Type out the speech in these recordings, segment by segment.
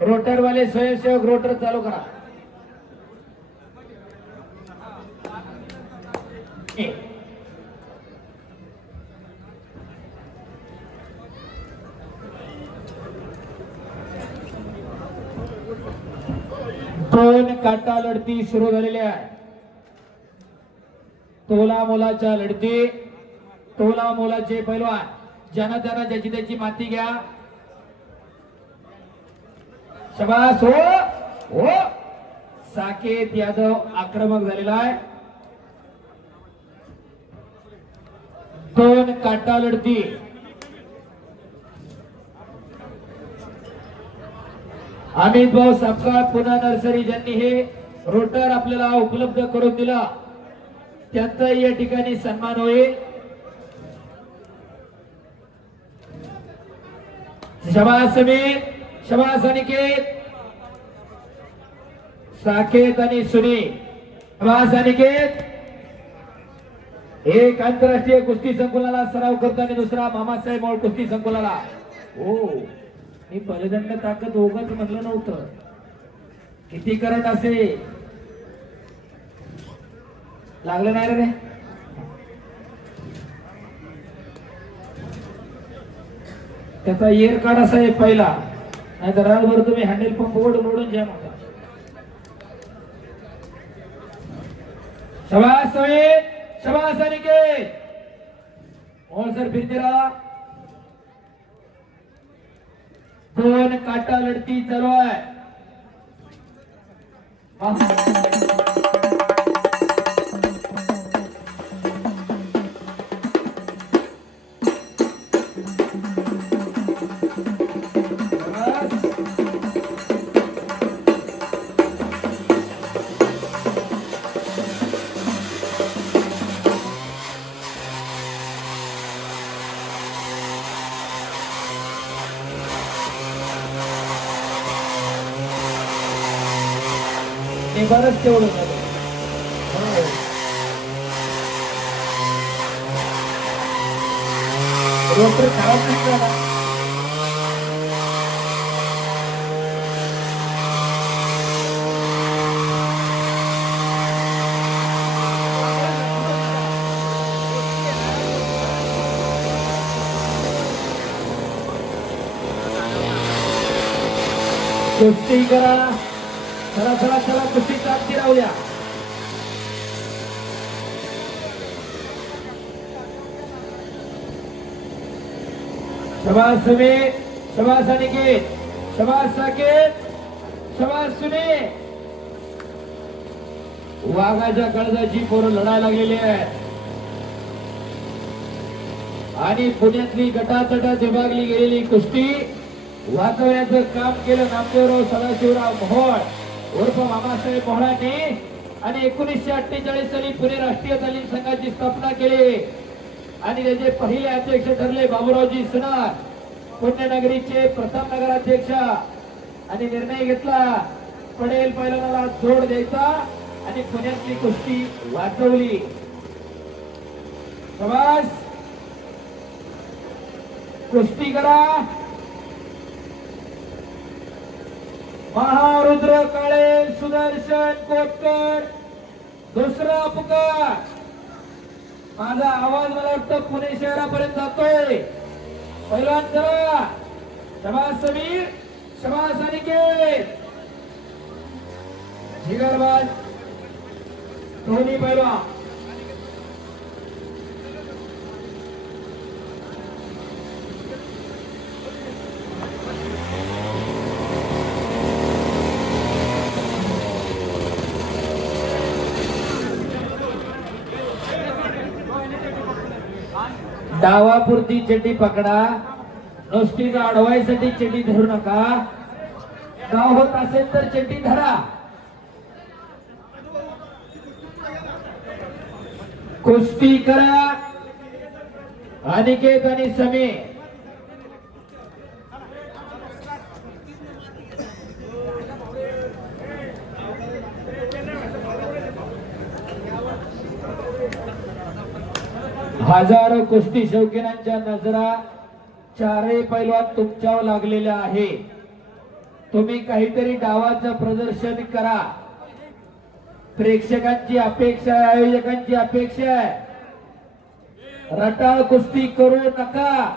रोटरवाले स्वयंसेवक रोटर चालू करा. दोन काटा लढती सुरू झालेली आहे तोला मोलाच्या लढती तोला मोलाचे पैलवान ज्यांना त्यांना ज्याची त्याची माती घ्या. शबास हो. हो. साकेत यादव आक्रमक झालेला आहे. दोन काटा लढती. अमित भाऊ सपकाळ पुन्हा नर्सरी ज्यांनी हे रोटर आपल्याला उपलब्ध करून दिला त्यांचा या ठिकाणी सन्मान होईल. शबास समीर शबास अनिकेत साकेत आणि सुनी. शबास अनिकेत एक आंतरराष्ट्रीय कुस्ती संकुलाला सराव करतो आणि दुसरा मामासाहेब मोळ कुस्ती संकुलाला. हो. मी बलदंड ताकद ओगच म्हणलं नव्हतं. किती करत असे? लागलं नाही रे त्याचा इयर कार्ड असा आहे पहिला. नाही तर रातभर तुम्ही हँडल पंप ओढून ओढून जॅम होता शबास समीर शबास अनिकेत मोहन सर फिरते राहा. दोन काटा लढती चालू आहे. ते बरंच तेवढं झालं हो. रोटर खराब नाही झाला कुस्ती करा चला चला चला कुस्ती चालती राहू शबास समे शबास अनिकेत शबास साकेत शबास सुने. वाघाच्या कळजाची पोरं लढायला लागलेली आहेत. आणि पुण्यातली गटातटात विभागली गेलेली कुस्ती वाचवण्याचं काम केलं नामदेवराव सदाशिवराव मोहोळ. उर्फ बाबासाहेब मोहळांनी आणि एकोणीसशे अठ्ठेचाळीस साली पुणे राष्ट्रीय तालीम संघाची स्थापना केली. आणि त्याचे पहिले अध्यक्ष ठरले बाबूरावजी सुनार पुण्यनगरीचे प्रथम नगराध्यक्ष. आणि निर्णय घेतला पडेल पैलवानाला जोड द्यायचा आणि पुण्यातली कुस्ती वाचवली. प्रवास. कुस्ती करा. महारुद्र काळे सुदर्शन कोटकर. दुसरा पुकार माझा आवाज मला वाटतं पुणे शहरापर्यंत जातोय. पहिला चला. शबास समीर शबास अनिकेत झिगरबाज दोन्ही पहिला डावापुरती चेटी पकडा. नुसतीच अडवायसाठी चेटी धरू नका. गाव होत असेल तर चेटी धरा. कुस्ती करा. अनिकेत आणि समीर. हजारो कुस्ती शौकीनांच्या नजरा चारही पैलवान तुमच्यावर लागलेल्या आहे. तुम्ही काहीतरी डावाचं प्रदर्शन करा. प्रेक्षकांची अपेक्षा आहे आयोजकांची अपेक्षा आहे. रटाळ कुस्ती करू नका.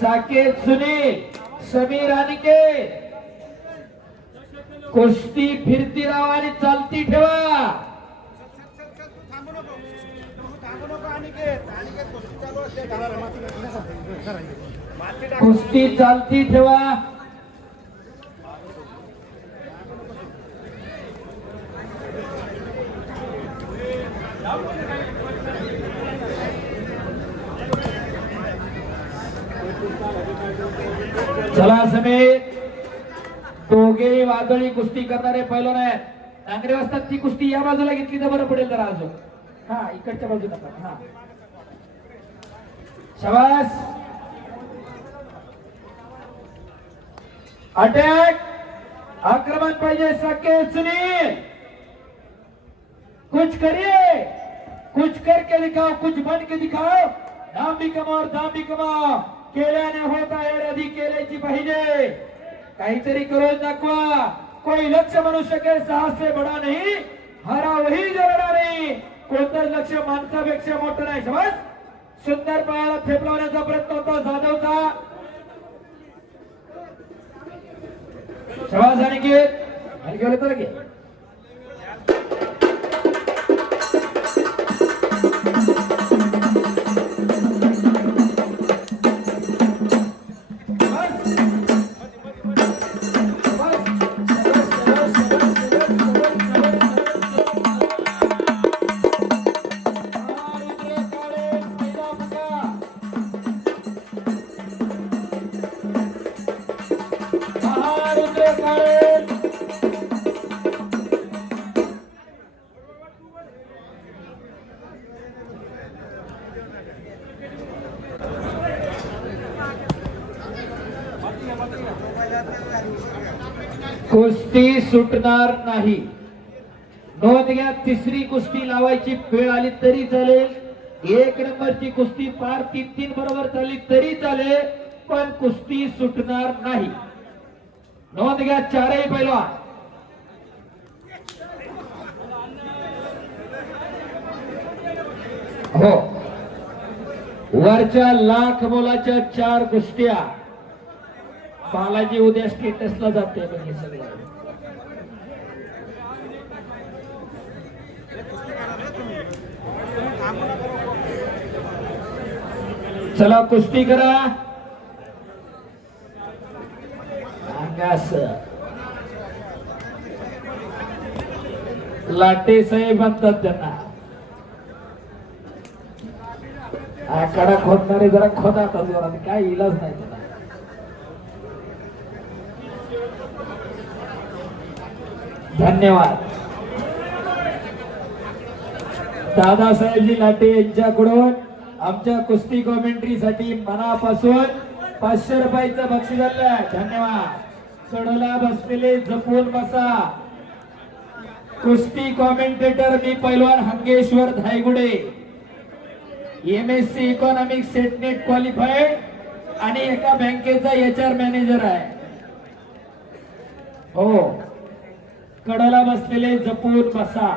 साकेत सुनील समीर अनिके कुस्ती फिरती राव आणि चालती ठेवा थांबू नको तू थांबू नको अनिकेत अनिकेत गोष्टी चालू असते घराला माती माती टाक कुस्ती चालती ठेवा. चला समेत दोघे वादळी कुस्ती करणारे पहिलं नाही नांगरे वाजतात ती कुस्ती या बाजूला घेतली तर बरं पडेल जरा अजून. हा इकडच्या बाजूला हा. शबास. अटॅक. आक्रमण पाहिजे सके सुनील. कुछ करिए. कुछ करके दिखाओ कुछ बन के दिखाओ. नाम भी कमाओ दाम भी कमाओ. केल्याने होत आहे रधी केल्याची पाहिजे. काहीतरी करून दाखवा. कोई लक्ष्य म्हणू शकेल साहस बडा नाही. हरा वही नाही. कोणतं लक्ष माणसापेक्षा मोठं नाही. समज सुंदर पायाला थेपलावण्याचा प्रयत्न होता जाधवचा. शबास अनिकेत आणि गेलं तर सुटणार नाही. नोंद घ्या तिसरी कुस्ती लावायची वेळ आली तरी चालेल. एक नंबरची कुस्ती पार तीन तीन बरोबर चालली तरी चालेल पण कुस्ती सुटणार नाही. नोंद घ्या चारही पैलवान. हो. वरच्या लाख मोलाच्या चार कुस्त्या. बालाजी उद्या स्टेटसला जाते सगळ्या चला कुस्ती करा. लाटे साहेब म्हणतात त्यांना. आकडा खोदणारे जरा खोदातात जोरात काय इलाज नाही त्याला. धन्यवाद. दादासाहेबजी लाटे यांच्याकडून. आमच्या कुस्ती कॉमेंट्रीसाठी मनापासून पाचशे रुपयाचं बक्षीस आलं धन्यवाद. चढला बसलेले जपून बसा. कुस्ती कॉमेंटेटर मी पैलवान Hangeshwar Dhaygude. M S C economic SET NET qualified आणि एका बँकेचा एच आर मॅनेजर आहे. हो. कडला बसलेले जपून बसा.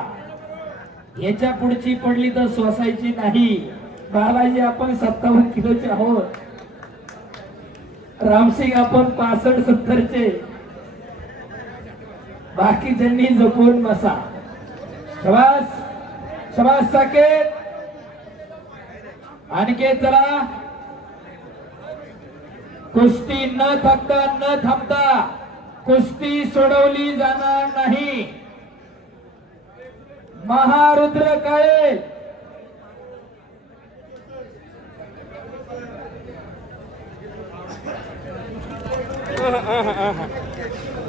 याच्या पुढची पडली तर सोसायची नाही. बालाजी आपण सत्तावन्न किलोचे आहोत. रामसिंग आपण पासष्ट सत्तरचे. बाकीच्यांनी जपून बसा. शबास शबास साकेत. आणखी चला. कुस्ती न थकता न थांबता कुस्ती सोडवली जाणार नाही. महारुद्र काळे.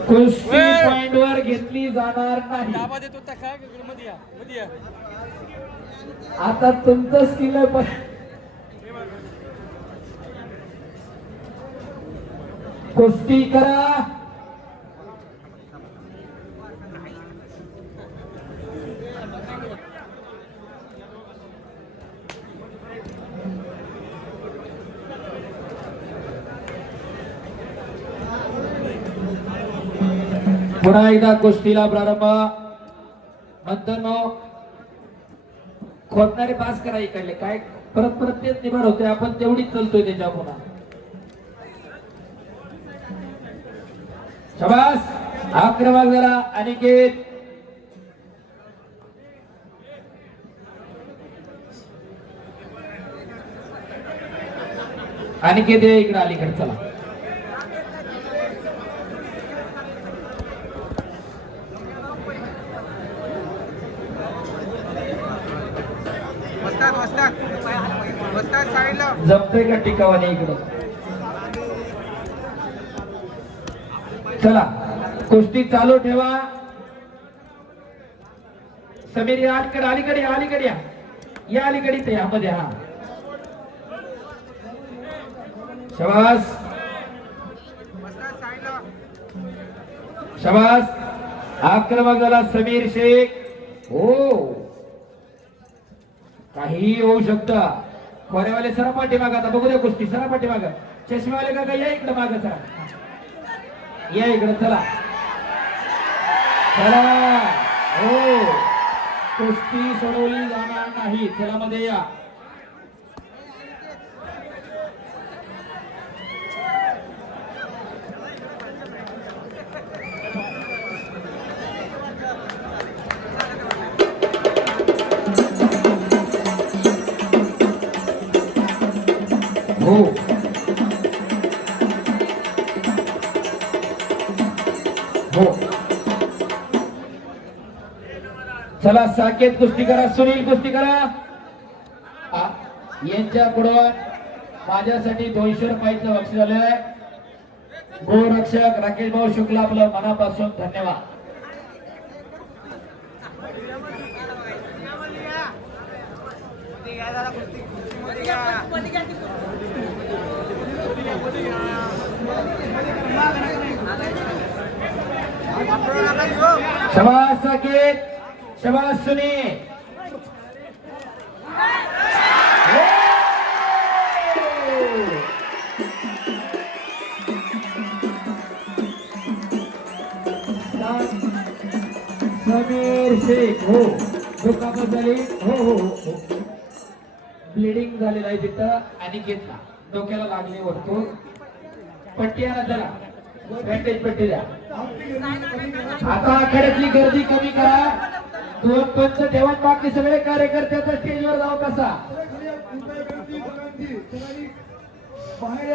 कुस्ती पॉइंट वर घेतली जाणार नाही. काय मध्ये या मध्ये या. आता तुमचं स्किल पण. कुस्ती करा. पुन्हा एकदा कुस्तीला प्रारंभ. मंथनो खोदणारे पास करा इकडले. काय परत परत तेच निभार होते. आपण तेवढीच चलतोय त्याच्या पुन्हा शबास! आक्रमक झाला अनिकेत. अनिकेत इकडे अलीकडे चला. जमतंय का टिकावाने इकडं? चला कुस्ती चालू ठेवा. समीर या अलीकडे अलीकडे या, अलीकडे या. या अलीकडे ते यामध्ये हा. शबास. शबास. आक्रमक झाला समीर शेख. हो. काहीही होऊ शकतं. खोऱ्यावाले सरा पाठीमाग आता बघू द्या कुस्ती सरा पाठीमाग. चष्मेवाले का या इकडे मागा चला. या इकडे चला. चला. हो. कुस्ती सोडवली जाणार नाही. चला मध्ये या. हो. हो. चला साकेत कुस्ती करा सुनील कुस्ती करा. यांच्या यांच्याकडून माझ्यासाठी दोनशे रुपयाचं बक्षीस झालंय गोरक्षक राकेश भाऊ शुक्ला आपलं मनापासून धन्यवाद. शबास साकेत शबास सुनील समीर शेख हो. दुखापत झाली हो हो हो. हो. ब्लिडिंग झालेलं आहे तिथं. आणि घेतला. डोक्याला लागले वरतो पट्टी आला त्याला पट्टी द्या आता आखाड्यातली गर्दी कमी करा. दोन पंच ठेवून बाकी सगळे कार्यकर्ते आता स्टेजवर जाऊ कसा? बाहेर